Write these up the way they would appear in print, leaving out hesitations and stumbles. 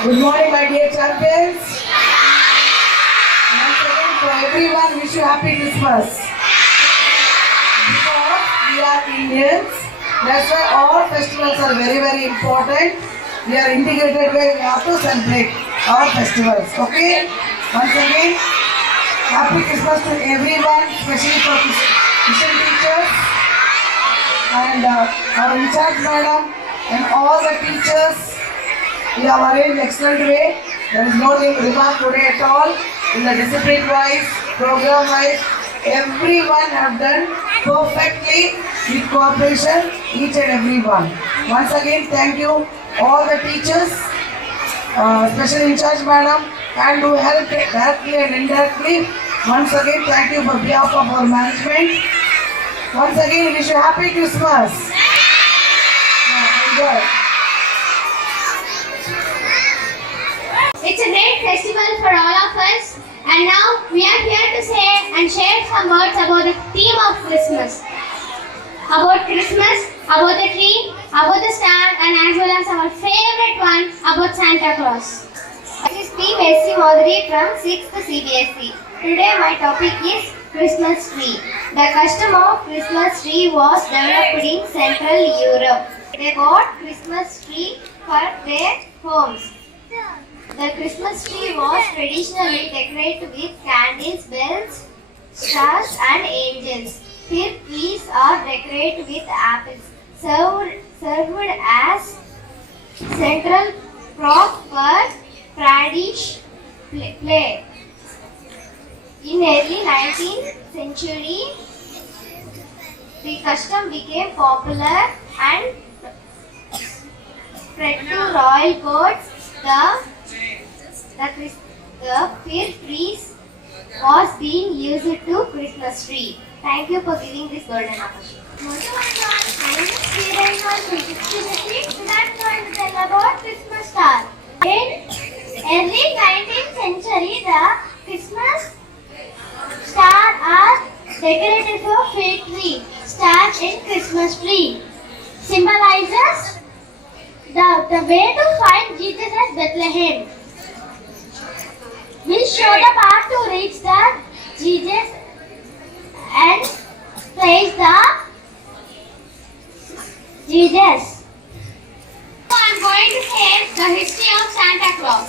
Good morning, my dear champions. Once again, for everyone, wish you happy Christmas. Because we are Indians, that's why all festivals are very, very important. We are integrated way, we have to celebrate our festivals. Okay? Once again, happy Christmas to everyone, especially for Christian teachers and our in charge madam and all the teachers. We have arranged excellent way. There is no remark today at all. In the discipline wise, program wise, everyone have done perfectly with cooperation, each and everyone. Once again, thank you all the teachers, special in charge madam, and who helped directly and indirectly. Once again, thank you for behalf of our management. Once again, wish you happy Christmas. Enjoy. It's a great festival for all of us, and now we are here to say and share some words about the theme of Christmas. About Christmas, about the tree, about the star, and as well as our favorite one, about Santa Claus. This is P. Messi Madhuri from 6th CBSE. Today my topic is Christmas tree. The custom of Christmas tree was developed in Central Europe. They bought Christmas tree for their homes. The Christmas tree was traditionally decorated with candles, bells, stars and angels. Here trees are decorated with apples, served as central prop for Pradesh play. In early 19th century, the custom became popular and spread to royal courts. The fir trees was being used to Christmas tree. Thank you for giving this golden opportunity. My name is Sriran from 6th CBSE. I'm going to tell about Christmas star. In early 19th century, the Christmas star are decorated for fir tree. Stars in Christmas tree symbolizes the way to find Jesus at Bethlehem. We show the path to reach the Jesus and praise the Jesus. So I am going to say the history of Santa Claus.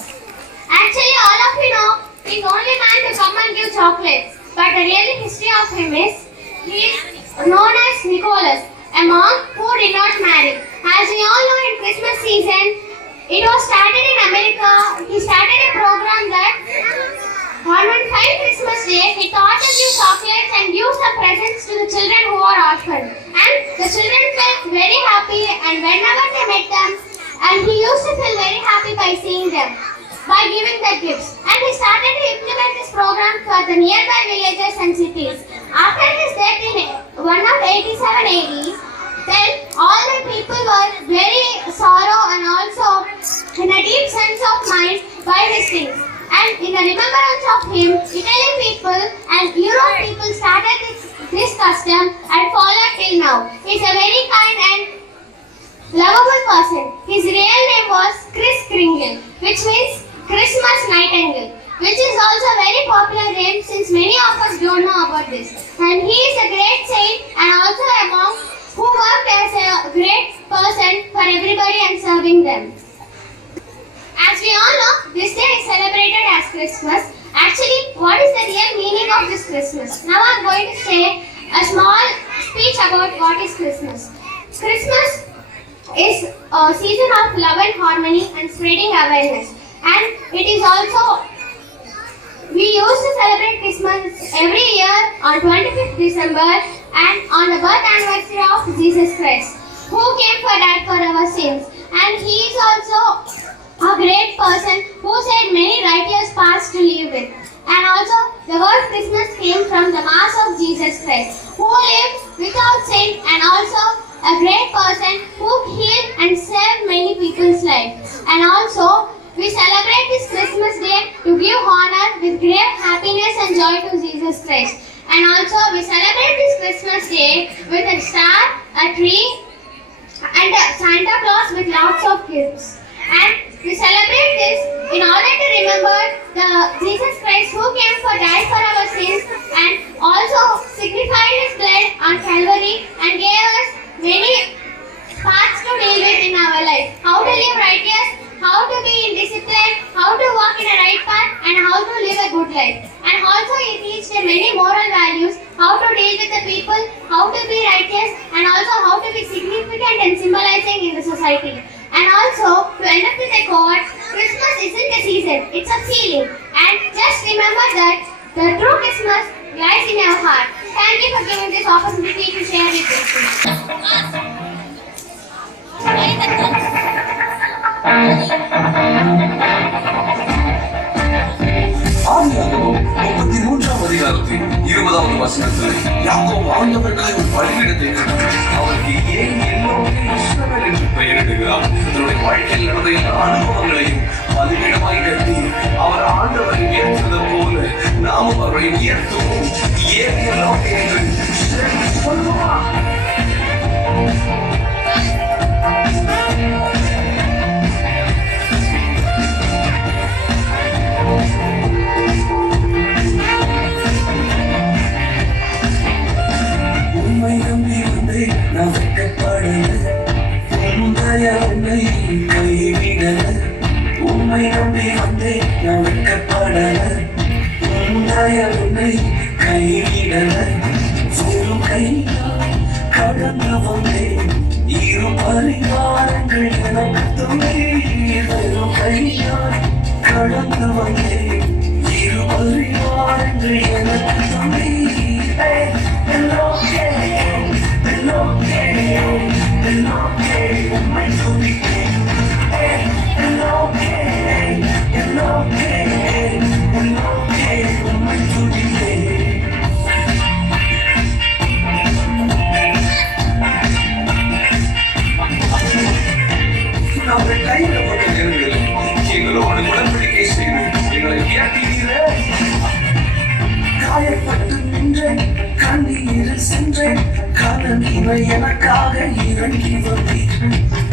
Actually, all of you know, he is only man to come and give chocolates. But the real history of him is, he is known as Nicholas, a monk who did not marry. As we all know, in Christmas season, it was started in America. He started a program that on one fine Christmas day, he thought to give chocolates and give some presents to the children who are orphaned. And the children felt very happy, and whenever they met them, and he used to feel very happy by seeing them, by giving the gifts. And he started to implement this program for the nearby villages and cities. After his death in 187 AD, then all the people were very sorrow and also in a deep sense of mind by his things. And in the remembrance of him, Italian people and Europe people started this custom and followed till now. He's a very kind and lovable person. His real name was Kris Kringle, which means Christmas Nightingale, which is also a very popular name since many of us don't know about this. And he is a great saint and also a monk who worked as a great person for everybody and serving them. As we all know, this day is celebrated as Christmas. Actually, what is the real meaning of this Christmas? Now I am going to say a small speech about what is Christmas. Christmas is a season of love and harmony and spreading awareness. And it is also, we used to celebrate Christmas every year on 25th December and on the birth anniversary of Jesus Christ, who came for that for our sins. And he is also a great person who said many righteous paths to live with. And also, the word Christmas came from the Mass of Jesus Christ, who lived without sin and also a great person who healed and saved many people's lives. And also, we celebrate this Christmas day to give honor with great happiness and joy to Jesus Christ. And also, we celebrate this Christmas day with a star, a tree, and a Santa Claus with lots of gifts. And we celebrate this in order to remember the Jesus Christ who came for die for our sins and also signified his blood on Calvary and gave us many paths to deal with in our life. How to live righteous, how to be in discipline, how to walk in a right path, and how to live a good life. And also he teaches many moral values, how to deal with the people, how to be righteous, and also how to be significant and symbolizing in the society. And also, to end up with a quote, Christmas isn't a season, it's a feeling. And just remember that the true Christmas lies in your heart. Thank you for giving this opportunity to share with us. ஆதியாகமம் 33ஆம் அதிகாரத்தில் 20வது வசனத்தில் யாக்கோபு ஆண்டவருக்காய் ஒரு பலிபீடத்தை கட்டி அவருக்கு ஏன் எல்லோருமே இஸ்ரவேல் என்று பெயரிடுகிறார். தன்னுடைய வாழ்க்கையில் நடந்த எல்லா அனுபவங்களையும் பலிபீடமாய் கட்டி அவர் ஆண்டவரை உயர்த்துவது போல நாமும் அவரை உயர்த்துவோம். ஏன் எல்லோருமே என்று சொல்லுவோம். உம்மை நம்பி வந்தேன் நான் வெட்கப்படல, உம்முடைய உன்னை கைவிடல. உம்மை நம்பி வந்தேன் நான் வெட்கப்படல, உம்முடைய உன்னை கைவிடல. வெறும் கையால் கடந்து வந்தேன் இரு பரிவாரங்கள் எனக்கு துணை. வெறும் கையால் கடந்து வந்தேன் இரு பரிவாரங்கள் எனக்கு துணை. உம்மை துதிப்பேன். உம்மை துதிப்பேன். நாங்கள் கைவிடப்பட்ட நேரங்களில் எங்களோடு உடன்படிக்கை செய்து எங்களை உயர்த்தினீரே. காயப்பட்டு நின்றேன், கண்ணீரில் சென்றேன், கலங்கின எனக்காக இறங்கி வந்தீர்.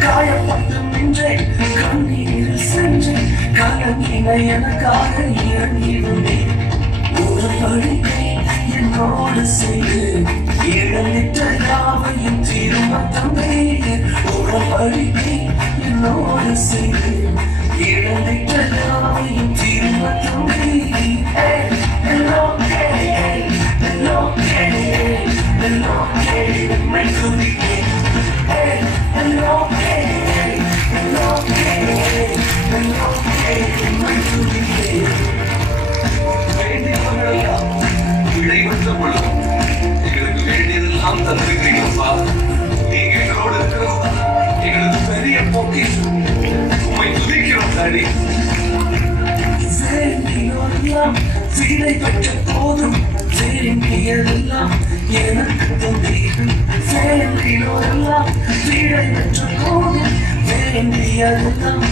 காயப்பட்டு நின்றேன், கண்ணீரில் சென்றேன், கலங்கின எனக்காக இறங்கி வந்தீர். ஒரு படிக்கை என்னோடு செய்து இழந்திட்ட யாவையும் திரும்ப தந்தீர். ஒரு படிக்கை என்னோடு செய்து இழந்திட்ட யாவையும் திரும்ப தந்தீர். உம்மை துதிப்பேன். உம்மை துதிப்பேன். வேண்டியவர்களெல்லாம் விடைபெற்ற பொழுது எங்களுக்கு வேண்டியதெல்லாம் தந்திருக்கிறீங்கப்பா. நீங்க எங்களோடு இருக்கிறதா எங்களுக்கு பெரிய பொக்கிஷம். உம்மை துதிக்கிறோம் டாடி. வேண்டியோரெல்லாம் விடை பெற்ற போதும் வேண்டியதெல்லாம் எனக்கு தந்தீர். வேண்டியோரெல்லாம் விடை பெற்ற போதும் வேண்டியதெல்லாம்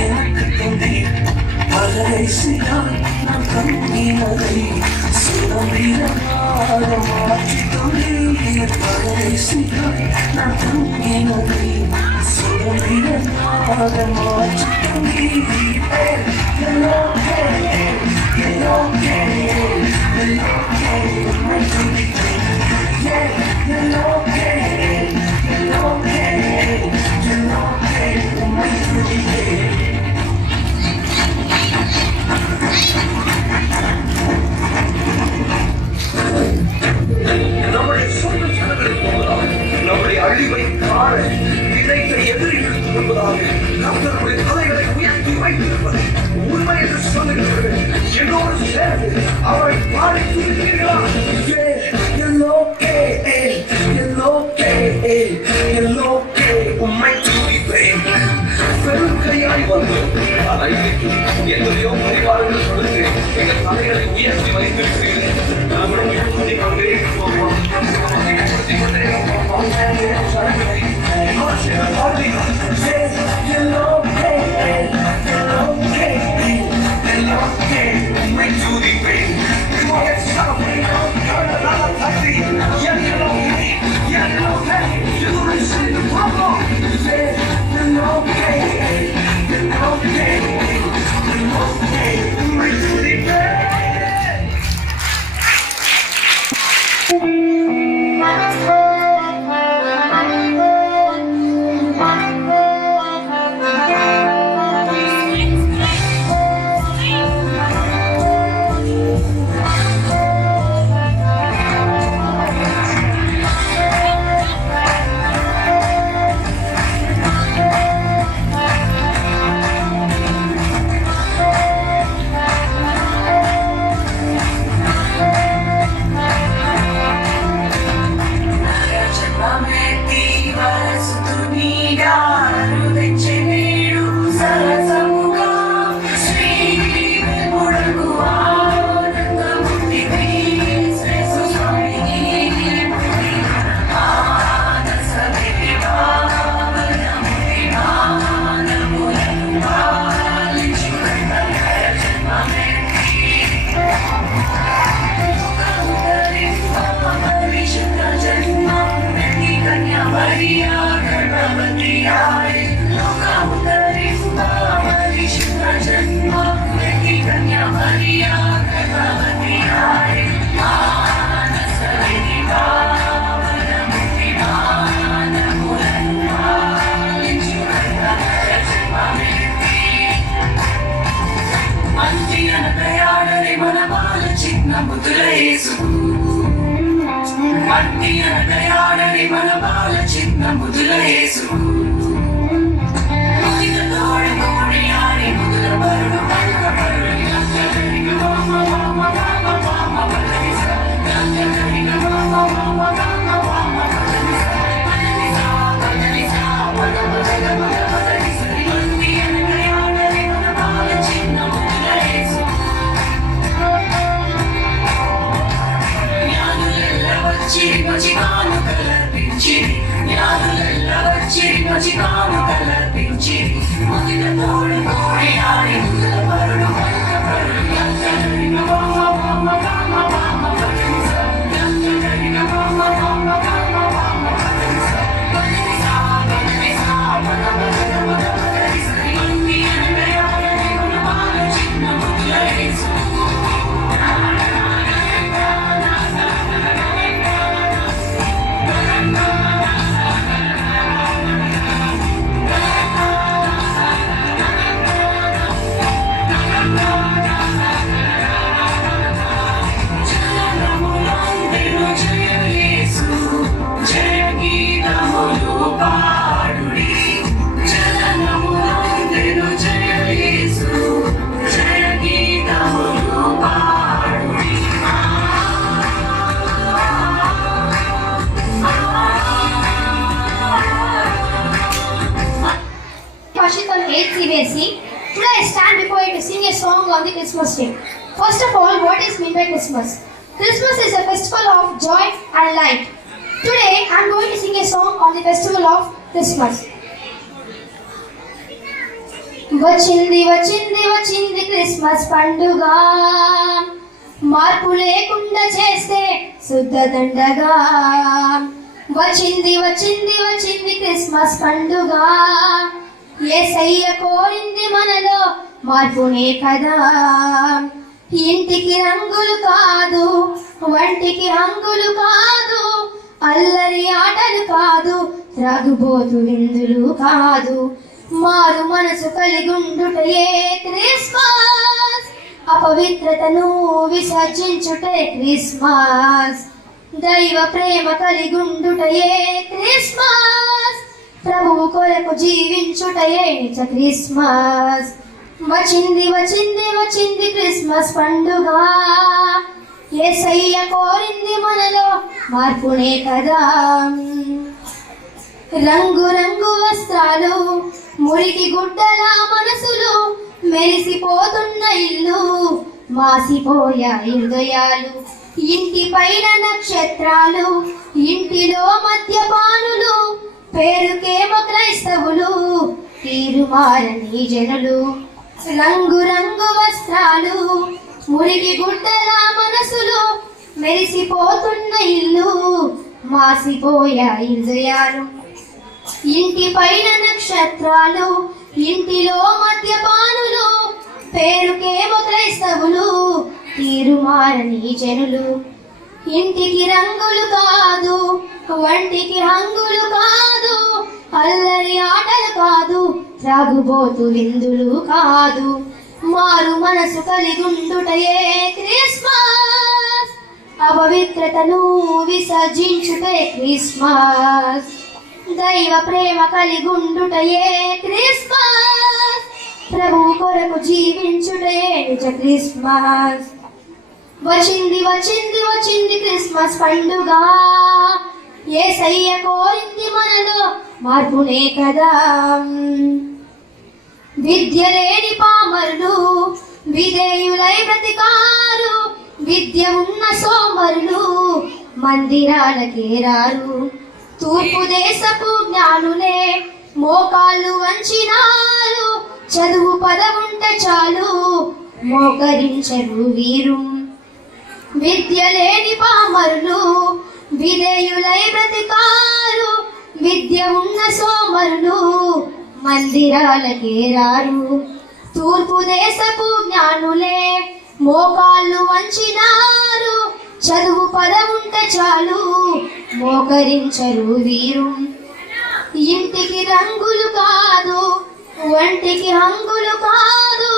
எனக்கு தந்தீர். பரதேசியாய் நான் தங்கினதை சுதந்திரமாக மாற்றி தந்தீர். பரதேசியாய் நான் தங்கினதை சுதந்திரமாக மாற்றி தந்தீர். நம்முடைய சொந்த ஜனங்களை போவதாக, நம்முடைய அழிவை காண நினைத்த எதிரிகளுக்கு முன்பதாக நம்முடைய தலைகளை உயர்த்தி வைத்திருப்பது உண்மை என்று சொல்லுகிறது. என்னோடு சேர்ந்து அவரை பாடி துதிக்கிறீர்களா? உம்மை துதிப்பேன். பெருக்கையாய் வந்து அனைத்து எத்தனையோ பரிவாரங்கள் கொடுத்து எங்கள் தலைகளை உயர்த்தி வைத்திருக்கிறீர்கள். நம்முடைய கொண்டே போவோம். உம்மை துதிப்பேன். మంచి అనదయాడని మన బాల చిన్న ముద్దుల యేసు మంచి అనదయాడని మన బాల చిన్న ముద్దుల యేసు ముద్దుల తోడి తోడి ఆడి ముద్దుల బరుడు కనుక బరుడు గంగ వామ వామ వామ వామ బలనిస గంగ వామ వామ వామ వామ బలనిస బలనిస బలనిస బలనిస మంచి అనదయాడని మన బాల చిన్న ముద్దుల యేసు మచిగాను కలర్పించి జ్ఞానులెల్ల వచ్చి మచిగాను కలర్పించి ముదిన తోడి తోడి ఆడి ముదుల పరుడు పలుక పరుడు గంగ వామ వామ వామ వామ బలనిస గంగ వామ వామ వామ వామ బలనిస బలనిస బలనిస బలనిస మంచి అనదయాడని మన బాల చిన్న ముద్దుల యేసు Washington 8th CBSE. Today I stand before you to sing a song on the Christmas Day. First of all, what is meant by Christmas? Christmas is a festival of joy and light. Today I am going to sing a song on the festival of Christmas. వచ్చింది వచ్చింది వచ్చింది Christmas పండుగ మార్పు లేకుండా చేస్తే శుద్ధ దండగా వచ్చింది వచ్చింది వచ్చింది క్రిస్మస్ పండుగ యేసయ్య కోరింది మనలో మార్పునే కదా ఇంటికి రంగులు కాదు వంటికి రంగులు కాదు అల్లరి ఆటలు కాదు త్రాగుబోతు విందులు కాదు మారు మనసు కలిగుండుటయే క్రిస్మస్ అపవిత్రతను విసర్జించుటే క్రిస్మస్ దైవ ప్రేమ కలిగుండుటయే క్రిస్మస్ ప్రభువు కొరకు జీవించుటయే నిజ క్రిస్మస్ వచ్చింది వచ్చింది వచ్చింది క్రిస్మస్ పండుగ యేసయ్య కోరింది మనలో మార్పునే కదా రంగు రంగు వస్త్రాలు మురికి గుడ్డల మనసులు మెరిసిపోతున్న ఇల్లు మాసిపోయా హృదయాలు ఇంటి పైన నక్షత్రాలు ఇంటిలో మద్యపానులు పేరుకేమో క్రైస్తవులు తీరుమారని జనులు రంగు రంగు వస్త్రాలు మురికి గుడ్డల మనసులు మెరిసిపోతున్న ఇల్లు మాసిపోయా హృదయాలు ఇంటి పైన నక్షత్రాలు ఇంటిలో మద్యపానులు పేరుకేమో క్రైస్తవులు తీరుమారని జనులు ఇంటికి రంగులు కాదు వంటికి రంగులు కాదు అల్లరి ఆటలు కాదు త్రాగుబోతు విందులు కాదు మారు మనసు కలిగుండుటయే క్రిస్మస్ అపవిత్రతను విసర్జించుటే క్రిస్మస్ దైవ ప్రేమ కలిగుండుటయే క్రిస్మస్ ప్రభువు కొరకు జీవించుటయే నిజ క్రిస్మస్ వచ్చింది వచ్చింది వచ్చింది క్రిస్మస్ పండుగ యేసయ్య కోరింది మనలో మార్పునే కదా విద్య లేని పామరులు విధేయులై బ్రతికారు విద్య ఉన్న సోమరులు మందిరాలకే రారు తూర్పు దేశపు జ్ఞానులే మోకాళ్ళు వంచినారు చదువు పదవుంటే చాలు మోకరించరు వీరు విద్య లేని పామరులు విధేయులై బ్రతికారు విద్య ఉన్న సోమరులు మందిరాలకే రారు తూర్పు దేశపు జ్ఞానులే మోకాళ్ళు వంచినారు చదువు పదవుంటే చాలు మోకరించరు వీరు ఇంటికి రంగులు కాదు వంటికి హంగులు కాదు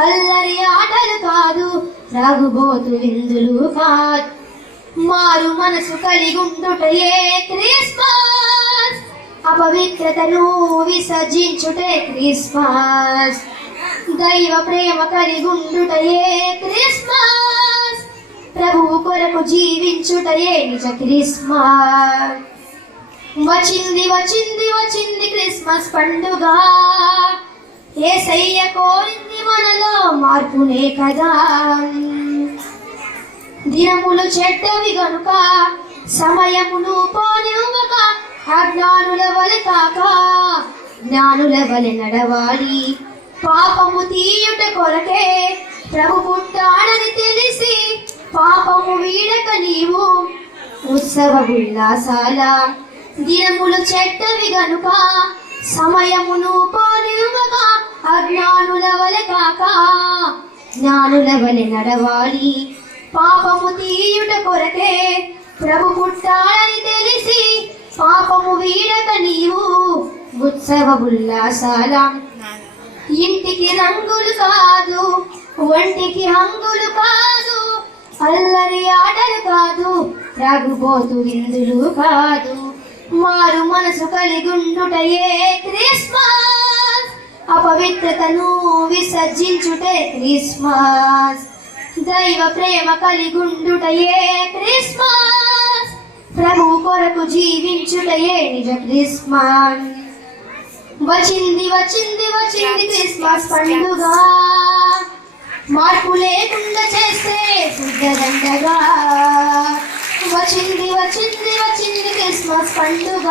అల్లరి ఆటలు కాదు, త్రాగుబోతు విందులు కాదు. మారు మనసు కలిగుండుటయే క్రిస్మస్, అపవిత్రతను విసర్జించుటే క్రిస్మస్. దైవ ప్రేమ కలిగుండుటయే క్రిస్మస్, ప్రభువు కొరకు జీవించుటయే నిజ క్రిస్మస్. వచ్చింది వచ్చింది వచ్చింది క్రిస్మస్ పండుగ, యేసయ్య కోరింది మనలో మార్పునే కదా. దినములు చెడ్డవి గనుక సమయమును పోనివ్వక, అజ్ఞానుల వలె కాక జ్ఞానుల వలె నడవాలి. పాపము తీయుట కొరకే ప్రభు పుట్టాడని తెలిసి, పాపము వీడక నీవు ఉత్సవ ఉల్లాసాల. దినములు చెడ్డవి గనుక సమయమును పోనివ్వక, అజ్ఞానుల వలె కాక జ్ఞానుల వలె నడవాలి. పాపము తీయుట కొరకే ప్రభు పుట్టాడని తెలిసి, పాపము వీడక నీవు ఉత్సవ ఉల్లాసాల. ఇంటికి రంగులు కాదు, ఒంటికి హంగులు కాదు, అల్లరి ఆటలు కాదు, త్రాగుబోతు విందులు కాదు. మారు మనసు కలిగుండుటయే క్రిస్మస్, అపవిత్రతను విసర్జించుటే క్రిస్మస్. దైవ ప్రేమ కలిగుండుటయే క్రిస్మస్, ప్రభువు కొరకు జీవించుటయే నిజ క్రిస్మస్. వచ్చింది వచ్చింది వచ్చింది క్రిస్మస్ పండుగ, మార్పు లేకుండా చేస్తే శుద్ధదండగా. వచ్చింది వచ్చింది వచ్చింది క్రిస్మస్ పండుగ,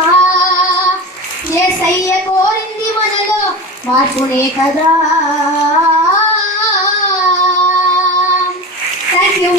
యేసయ్య కోరింది మనలో మార్పునే కదా. Thank you.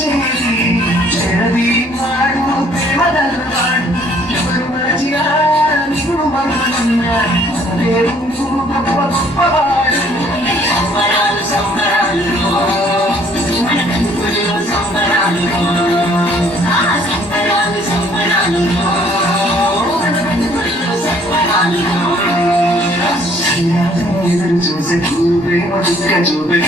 చేసి చెడదీవాడు ప్రేమగలవాడు ఎవరు మరచినా నిన్ను మరువనున్నాడు దేవుడు గొప్ప గొప్పవాడు సంబరాలు సంబరాలు మన కనుపులో సంబరాలు సంబరాలు సంబరాలు మన కనుపులో సంబరాలు ఎదురు చూసే ప్రేమ దుఃఖ చూపే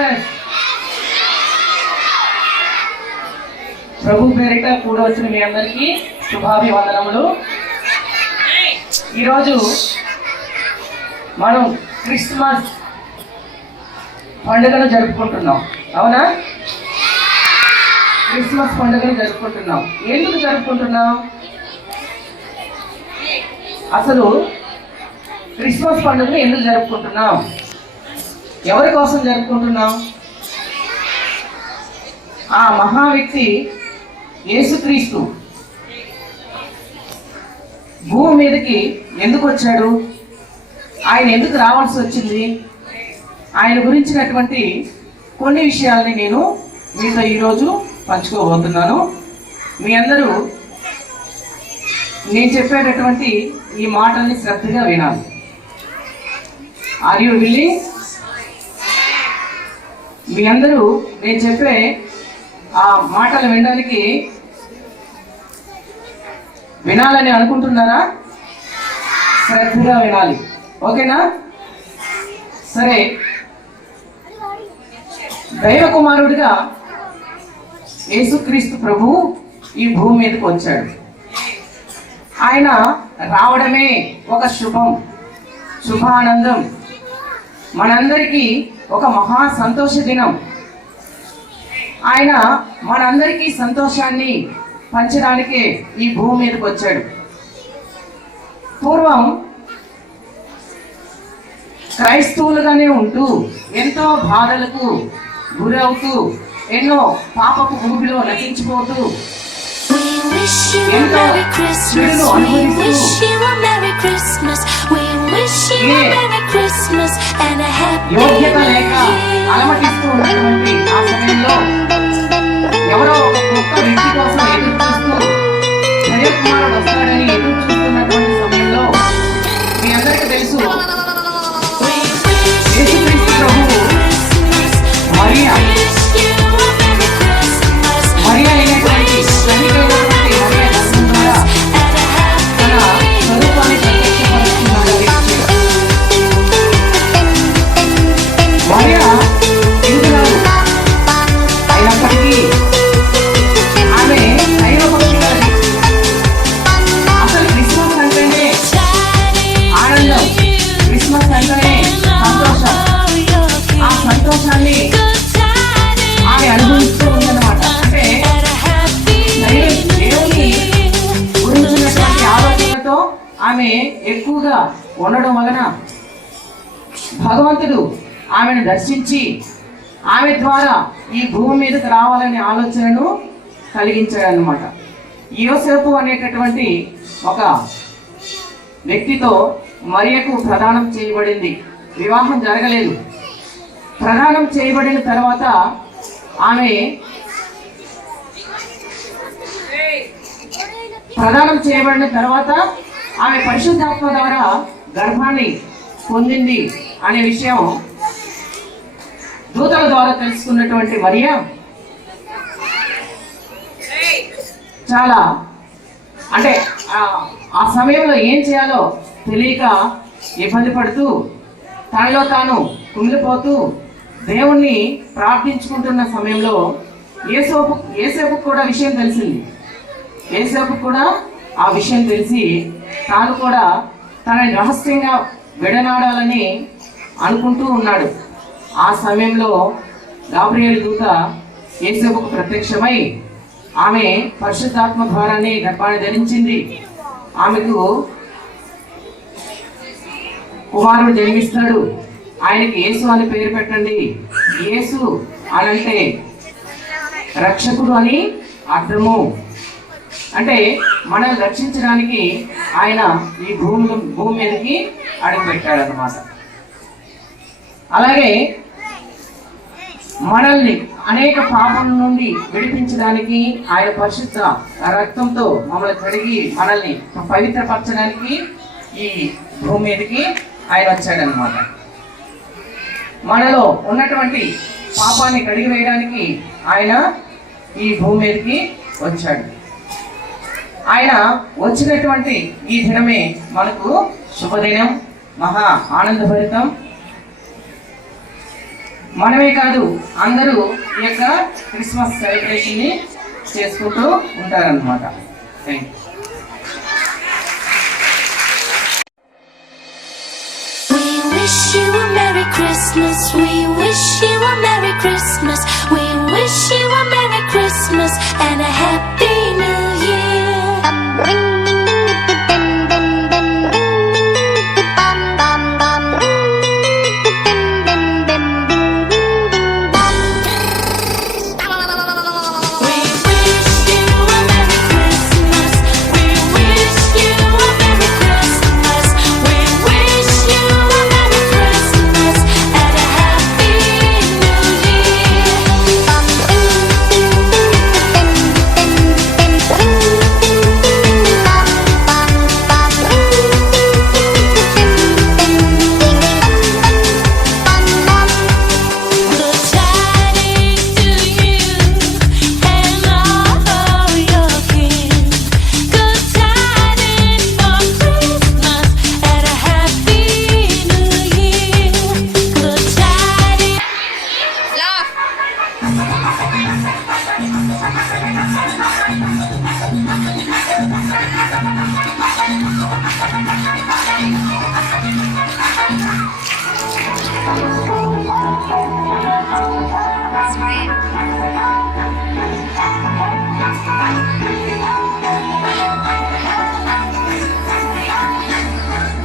క్రిస్మస్. ప్రభు పేరిట కూడా వచ్చిన మీ అందరికీ శుభాభివందనములు. ఈరోజు మనం క్రిస్మస్ పండుగను జరుపుకుంటున్నాం, అవునా? క్రిస్మస్ పండుగను జరుపుకుంటున్నాం. ఎందుకు జరుపుకుంటున్నాం? అసలు క్రిస్మస్ పండుగను ఎందుకు జరుపుకుంటున్నాం? ఎవరి కోసం జరుపుకుంటున్నాం? ఆ మహా వ్యక్తి యేసుక్రీస్తు భూమి మీదకి ఎందుకు వచ్చాడు? ఆయన ఎందుకు రావాల్సి వచ్చింది? ఆయన గురించినటువంటి కొన్ని విషయాల్ని నేను మీతో ఈరోజు పంచుకోబోతున్నాను. మీ అందరూ నేను చెప్పేటటువంటి ఈ మాటల్ని శ్రద్ధగా వినాలి. Are you willing? మీ అందరూ నేను చెప్పే ఆ మాటలు వినాలని అనుకుంటున్నారా? శ్రద్ధగా వినాలి, ఓకేనా? సరే, దైవ కుమారుడిగా యేసుక్రీస్తు ప్రభువు ఈ భూమి మీదకి వచ్చాడు. ఆయన రావడమే ఒక శుభానందం, మనందరికీ ఒక మహా సంతోష దినం. ఆయన మనందరికీ సంతోషాన్ని పంచడానికే ఈ భూమి మీదకి వచ్చాడు. పూర్వం క్రైస్తవులుగానే ఉంటూ ఎంతో బాధలకు గురవుతూ ఎన్నో పాపపు ఊబిలో నశించిపోతూ ఎంతో చెడును అనుభవిస్తూ యోగ్యత లేక అలమటిస్తూ ఉన్నటువంటి ఆ సమయంలో ఎవరో ఒక గొప్ప వ్యక్తి కోసం ఎదురు చూస్తూ దైవకుమారుడు వస్తాడని ఎదురు చూస్తున్నటువంటి సమయంలో మీ అందరికీ తెలుసు, యేసుక్రీస్తు ప్రభువు మరియా అయినటువంటి కన్యకైనటువంటి మరియా గర్భం ద్వారా తన స్వరూపాన్ని ప్రత్యక్షపరుస్తున్నాడు. మరియా యూదురాలు అయినప్పటికీ ఆమె దైవభక్తురాలు. అసలు క్రిస్మస్ అంటేనే ఆనందం, క్రిస్మస్ అంటేనే సంతోషం. ఆ సంతోషాన్ని ఆమె అనుభవిస్తూ ఉందన్నమాట. అంటే దేవుని గురించినటువంటి ఆలోచనతో ఆమె ఎక్కువగా ఉండడం వలన భగవంతుడు ఆమెను దర్శించి ఆమె ద్వారా ఈ భూమి మీదకి రావాలనే ఆలోచనను కలిగించాడనమాట. యోసేపు అనేటటువంటి ఒక వ్యక్తితో మరియకు ప్రదానం చేయబడింది. వివాహం జరగలేదు. ప్రదానం చేయబడిన తర్వాత ఆమె పరిశుద్ధాత్మ ద్వారా గర్భాన్ని పొందింది అనే విషయం దూతల ద్వారా తెలుసుకున్నటువంటి మరియా చాలా అంటే ఆ సమయంలో ఏం చేయాలో తెలియక ఇబ్బంది పడుతూ తనలో తాను కుమిలిపోతూ దేవుణ్ణి ప్రార్థించుకుంటున్న సమయంలో యేసేపుకు కూడా విషయం తెలిసింది. యేసేపుకు కూడా ఆ విషయం తెలిసి తాను కూడా తనని రహస్యంగా విడనాడాలని అనుకుంటూ ఉన్నాడు. ఆ సమయంలో గాబ్రియేలు దూత యేసేపుకు ప్రత్యక్షమై ఆమె పరిశుద్ధాత్మ ద్వారానే గర్భాన్ని ధరించింది. ఆమెకు కుమారుడు జన్మిస్తాడు, ఆయనకి యేసు అని పేరు పెట్టండి. యేసు అనంటే రక్షకుడు అని అర్థము. అంటే మనల్ని రక్షించడానికి ఆయన ఈ భూమి మీదకి అడుగుపెట్టాడు అన్నమాట. అలాగే మనల్ని అనేక పాపం నుండి విడిపించడానికి ఆయన పరిశుద్ధ రక్తంతో మమ్మల్ని కడిగి మనల్ని పవిత్రపరచడానికి ఈ భూమి మీదకి ఆయన వచ్చాడనమాట. మనలో ఉన్నటువంటి పాపాన్ని కడిగి వేయడానికి ఆయన ఈ భూమి మీదకి వచ్చాడు. ఆయన వచ్చినటువంటి ఈ దినమే మనకు శుభదినం, మహా ఆనందభరితం. మనమే కాదు అందరూ ఈ యొక్క క్రిస్మస్ సెలబ్రేషన్ని చేసుకుంటూ ఉంటారన్నమాట. Thank you. We wish you a Merry Christmas. We wish you a Merry Christmas. We wish you a Merry Christmas and a Happy New Year.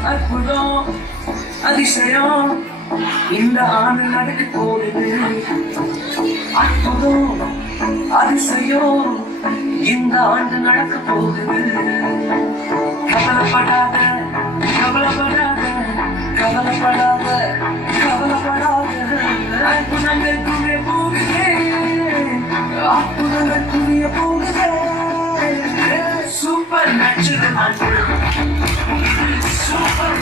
அற்புதம் அதிசயம் இந்த ஆண்டு நடக்க போகுது. அற்புதம் அதிசயம் இந்த ஆண்டு நடக்க போகுது. கவலைப்படாத கவலைப்படாத கவலைப்படாத கவலைப்படாத அற்புதங்கள் புரிய போகுதே, அற்புதங்கள் புரிய போகுதே. சூப்பர் நேச்சுரல் Super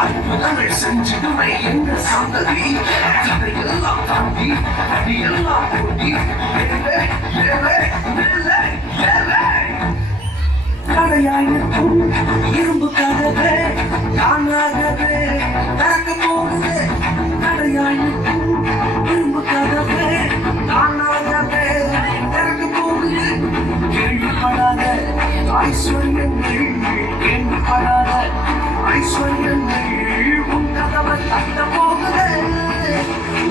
அற்புதங்கள் செஞ்சிடுமை என்ற சந்ததி இதையெல்லாம் தாண்டி அடியெல்லாம் போட்டி கடையாயிருக்கும் இரும்பு கதவே தானாகவே திறக்க போகுது. கடையாயிருக்கும் இரும்பு கதவே தானாகவே திறக்க போகுது. கேள்விப்படாத ஐஸ்வர்யங்கள் கேள்விப்படாத ஐஸ்வர்யங்கள் உன் கதவை தட்ட போகுது.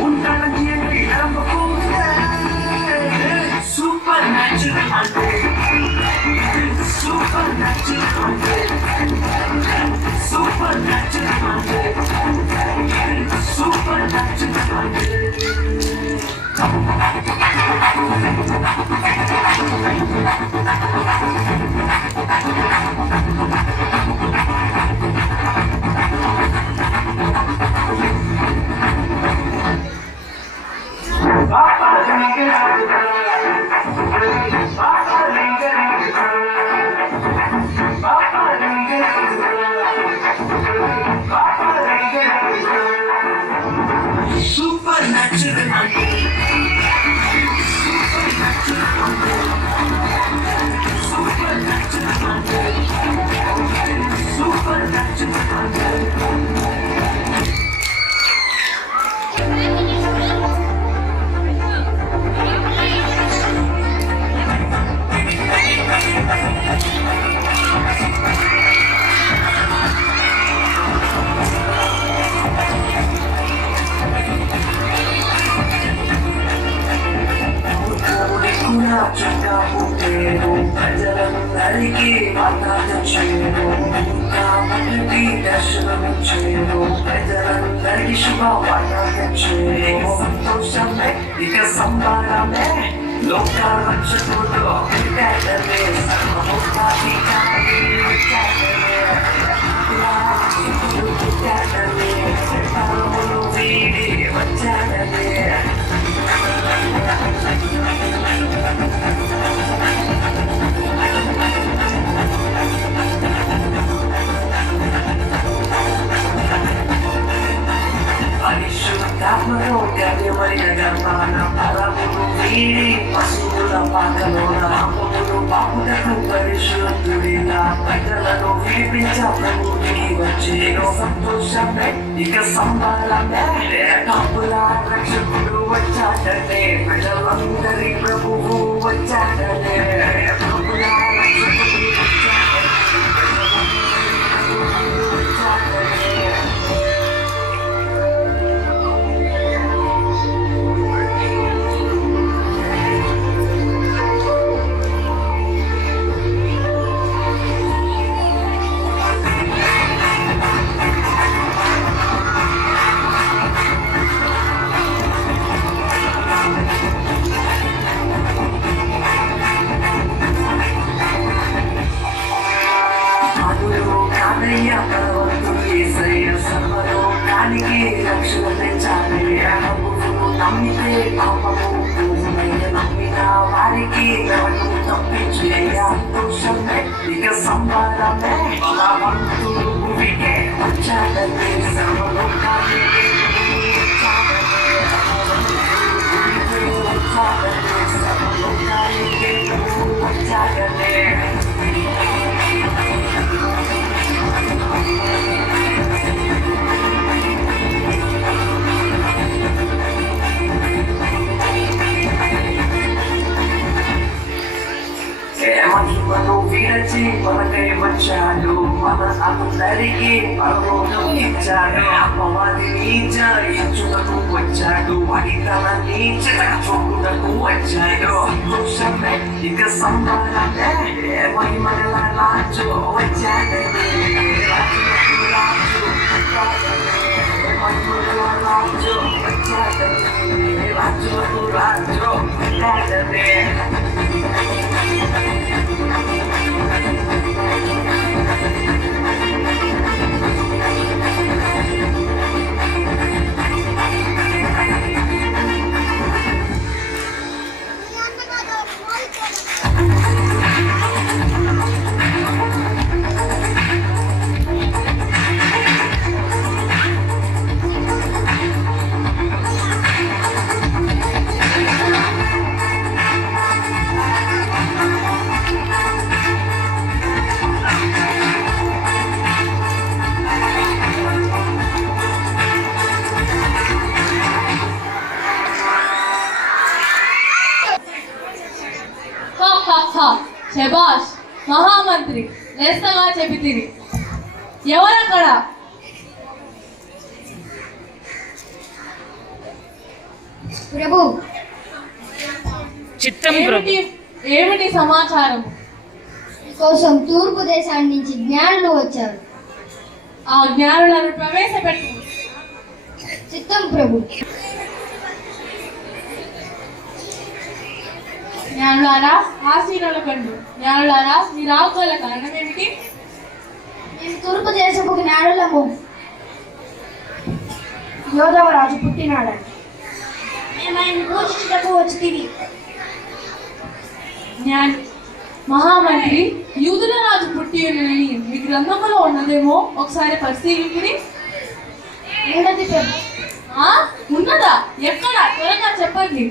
உன் களஞ்சியங்கள் நிரம்ப போகுது. Super natural super natural super natural super natural Super ప్రజలందరికీ వాతాదక్షేణు మొదటి దర్శనమిచ్చేను ప్రజలందరికీ శుభ వాతాదక్షేణు సంతోషమే ఇక సంబరమే లోక రక్షకుడు విట్టాడలే సర్వోపాధికారి విట్టాడలే పరములు వీడి వచ్చాడలే పరిశుద్ధాత్మలో గర్యమైన గర్భాన పరములు వీడి పశువుల పాకలోన అమ్మములు బాపుటకు పరిశుద్ధుడిగా ప్రజలను విడిపించ ప్రభుకి వచ్చేను సంతోషమే ఇక సంబరమే కాపుల రక్షకుడు వచ్చాడనే ప్రజలందరి ప్రభువు వచ్చాడనే కాపుల రక్షకుడు వచ్చాడనే రక్షణ తెచ్చాలి నమ్మితే పాపము నమ్మిన వారికి తప్పించే సంతోషమే ఇక సంబరమే భగవంతుడు భూమికే వచ్చాడలే సర్వలోకానికి సర్వలోకానికి వచ్చాడలే మహిమను విరచి మనకై వచ్చాడు మన అందరికీ పరలోకం ఇచ్చాడు అమ్మవారిని జయించుటకు వచ్చాడు వాడితనాన్ని చెదగొట్టుటకు వచ్చాడు సంతోషమే ఇక సంబరమే మహిమల రాజు వచ్చాడని మహిమల రాజు వచ్చాడని రాజులకు రాజు వచ్చాడని శబాష్ మహామంత్రి లేస్తగా చెబితిరి. ఎవరక్కడ? ప్రభు ఏమిటి సమాచారం? కోసం తూర్పు దేశాన్ని నుంచి జ్ఞానులు వచ్చారు. ఆ జ్ఞానులను ప్రవేశపెట్టు. చిత్తం ప్రభు. జ్ఞానులారా ఆశీనుల కండు. జ్ఞానులారా మీ రావుకోల కారణం ఏమిటి? మేము తూర్పు దేశపు జ్ఞానులము. యోధవరాజు పుట్టినాడని మేము ఆయన పూజించటకు వచ్చితివి. మహామంత్రి, యూదుల రాజు పుట్టి ఉన్నదని మీ గ్రంథములో ఉన్నదేమో ఒకసారి పరిశీలించి. ఉండదు ప్రభు. ఆ ఉన్నదా? ఎక్కడ? త్వరగా చెప్పండి.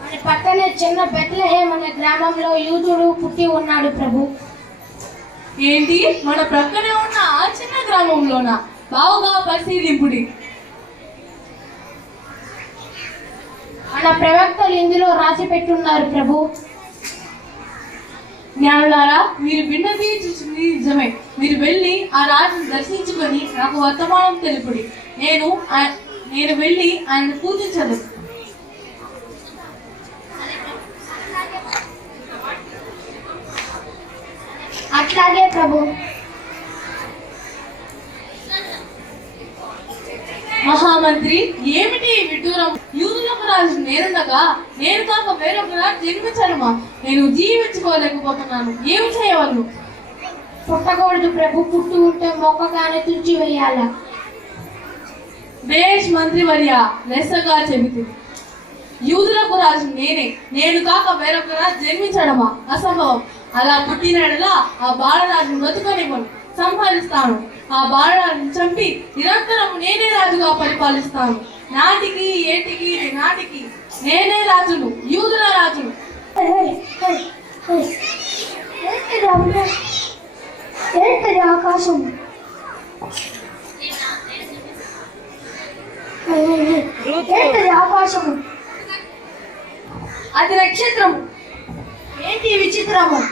మన పక్కనే చిన్న బెత్లెహేమ్ అనే గ్రామంలో యూదుడు పుట్టి ఉన్నాడు ప్రభు. ఏంటి? మన ప్రక్కనే ఉన్న ఆ చిన్న గ్రామంలోనా? బావుగా పరిశీలింపుడి. మన ప్రవక్తలు ఇందులో రాసి పెట్టున్నారు ప్రభు. జ్ఞానులారా, మీరు విన్నది చూసింది నిజమే. మీరు వెళ్ళి ఆ రాజును దర్శించుకొని నాకు వర్తమానం తెలుపుడి. నేను వెళ్ళి ఆయన పూజించదు. అట్లాగే ప్రభు. మహామంత్రి, ఏమిటి ఈ విడ్డూరం? యూదులకు రాజు నేనుండగా నేను కాక వేరొక రాజు జన్మించడమా? నేను జీవించుకోలేకపోతున్నాను. ఏమి చేయవలను? పుట్టకూడదు ప్రభు. పుట్టి ఉంటే మొక్కగానే తుడిచివేయాలా? దేశ్ మంత్రివర్య, లెస్సగా చెబితే యూదులకు రాజు నేనే. నేను కాక వేరొక రాజు జన్మించడమా? అసంభవం. అలా పుట్టినలా ఆ బాలరాజును బతుకనివ్వను, సంహరిస్తాను. ఆ బాలరాజును చంపి నిరంతరం నేనే రాజుగా పరిపాలిస్తాను. నాటికి ఏటికి నాటికి నేనే రాజును, యూదుల రాజును. ఏంటది ఆకాశం? ఏంటది ఆకాశము? అది నక్షత్రము. ఏంటి విచిత్రము?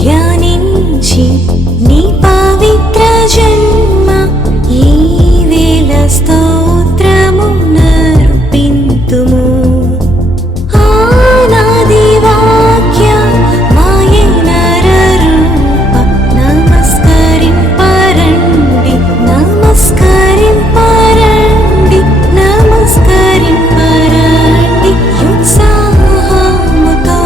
ధ్యానించి నీ పవిత్ర జన్మ ఈ వేళ స్తోత్రము నర్పింతుము. ఆనాది వాక్య మాయే నరరూప నమస్కరింపరండి నమస్కరింపరండి నమస్కరింపరండి ఉత్సాహముతో.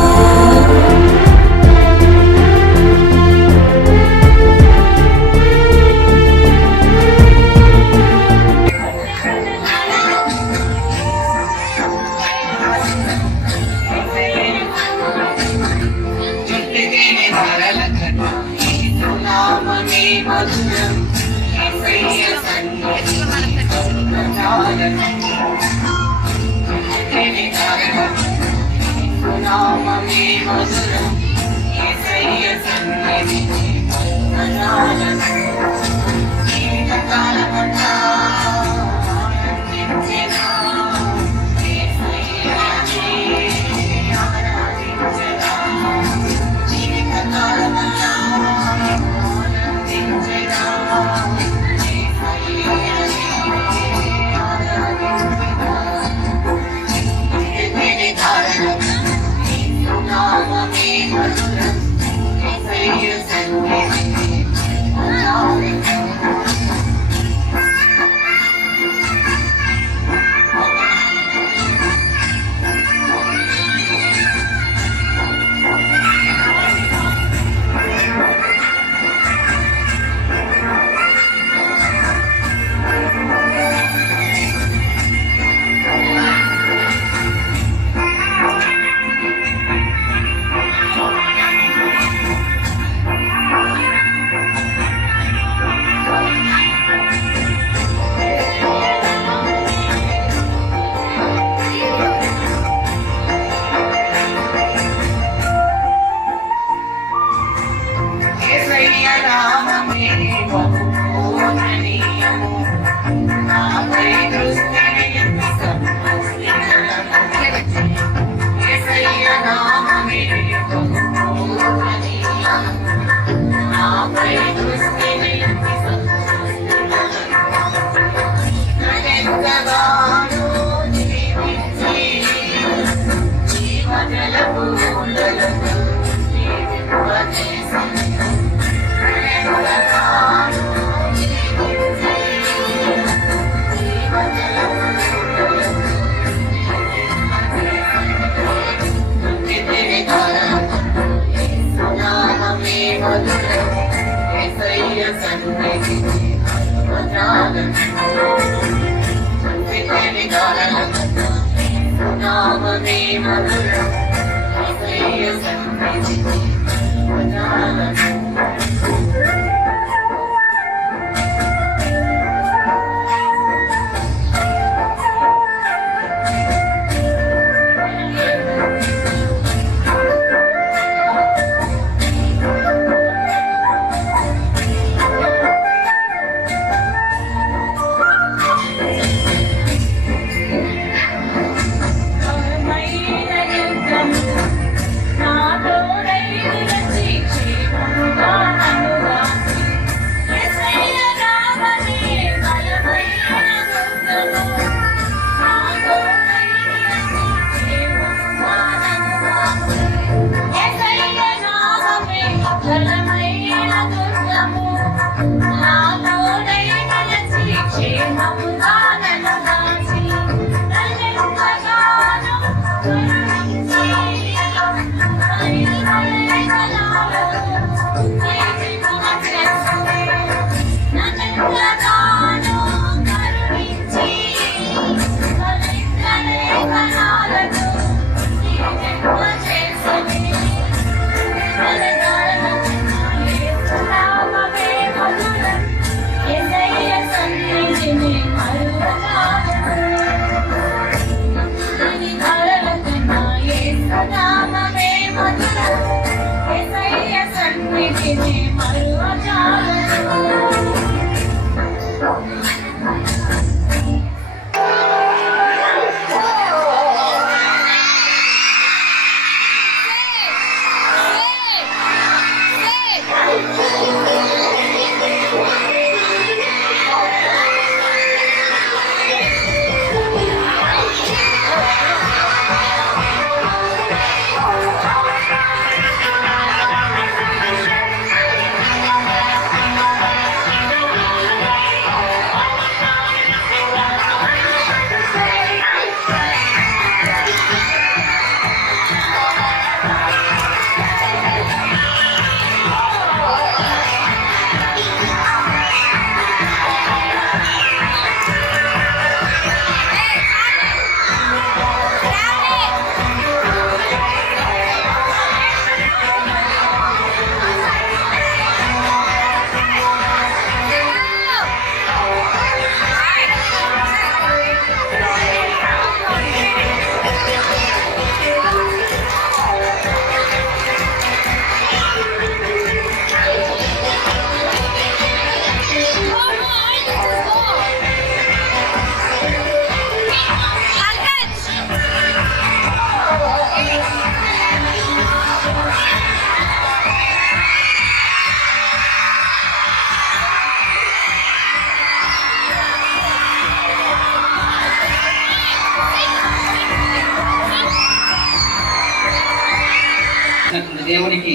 దేవునికి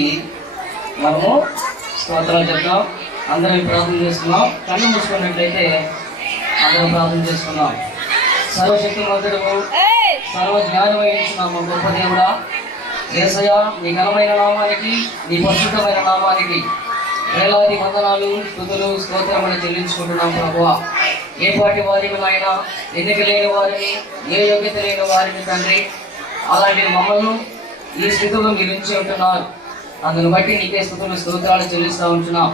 మనము స్తోత్రాలు చెప్తాం. అందరం ప్రార్థన చేసుకున్నాం. కళ్ళు మూసుకున్నట్లయితే అందరం ప్రార్థన చేసుకున్నాం. సర్వశక్తిమంతుడు, సర్వ జ్ఞానం వహించిన మా గొప్ప దేవుడా, యేసయ్య, నీ ఘనమైన నామానికి, నీ పరిశుద్ధమైన నామానికి వేలాది వందనాలు, స్తుతులు, స్తోత్రములు చెల్లించుకుంటున్నాం ప్రభువా. ఏ పాటి వారికి నాయన, ఎన్నిక లేని వారిని, ఏ యోగ్యత లేని వారిని తండ్రి, అలాంటి మమ్మల్ని ఈ స్థితిలో మీరు ఉంచి ఉంటున్నారు. అందును బట్టి నీకే స్తుతులు, స్తోత్రాలు చెల్లిస్తూ ఉంటున్నాం.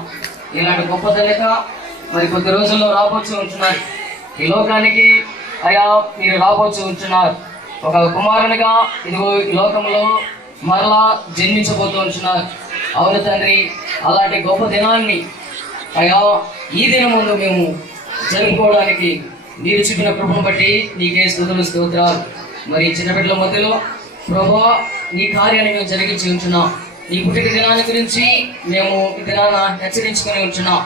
ఇలాంటి గొప్ప ధన్యత మరి కొద్ది రోజుల్లో రాబోతూ ఉంటున్నారు. ఈ లోకానికి అయా మీరు రాబోతూ ఉంటున్నారు. ఒక కుమారునిగా ఇదిగో ఈ లోకంలో మరలా జన్మించబోతూ ఉంటున్నారు. అవును తండ్రి, అలాంటి గొప్ప దినాన్ని అయా ఈ దినం ముందు మేము జరుపుకోవడానికి మీరు చూపిన కృపను బట్టి నీకే స్తుతులు, స్తోత్రాలు. మరి చిన్న బిడ్డల మధ్యలో ప్రభువా నీ కార్యాన్ని మేము జరిగించి ఉంటున్నాం. నీ పుట్టిన దినాన్ని గురించి మేము ఈ దినాన హెచ్చరించుకొని ఉంటున్నాం.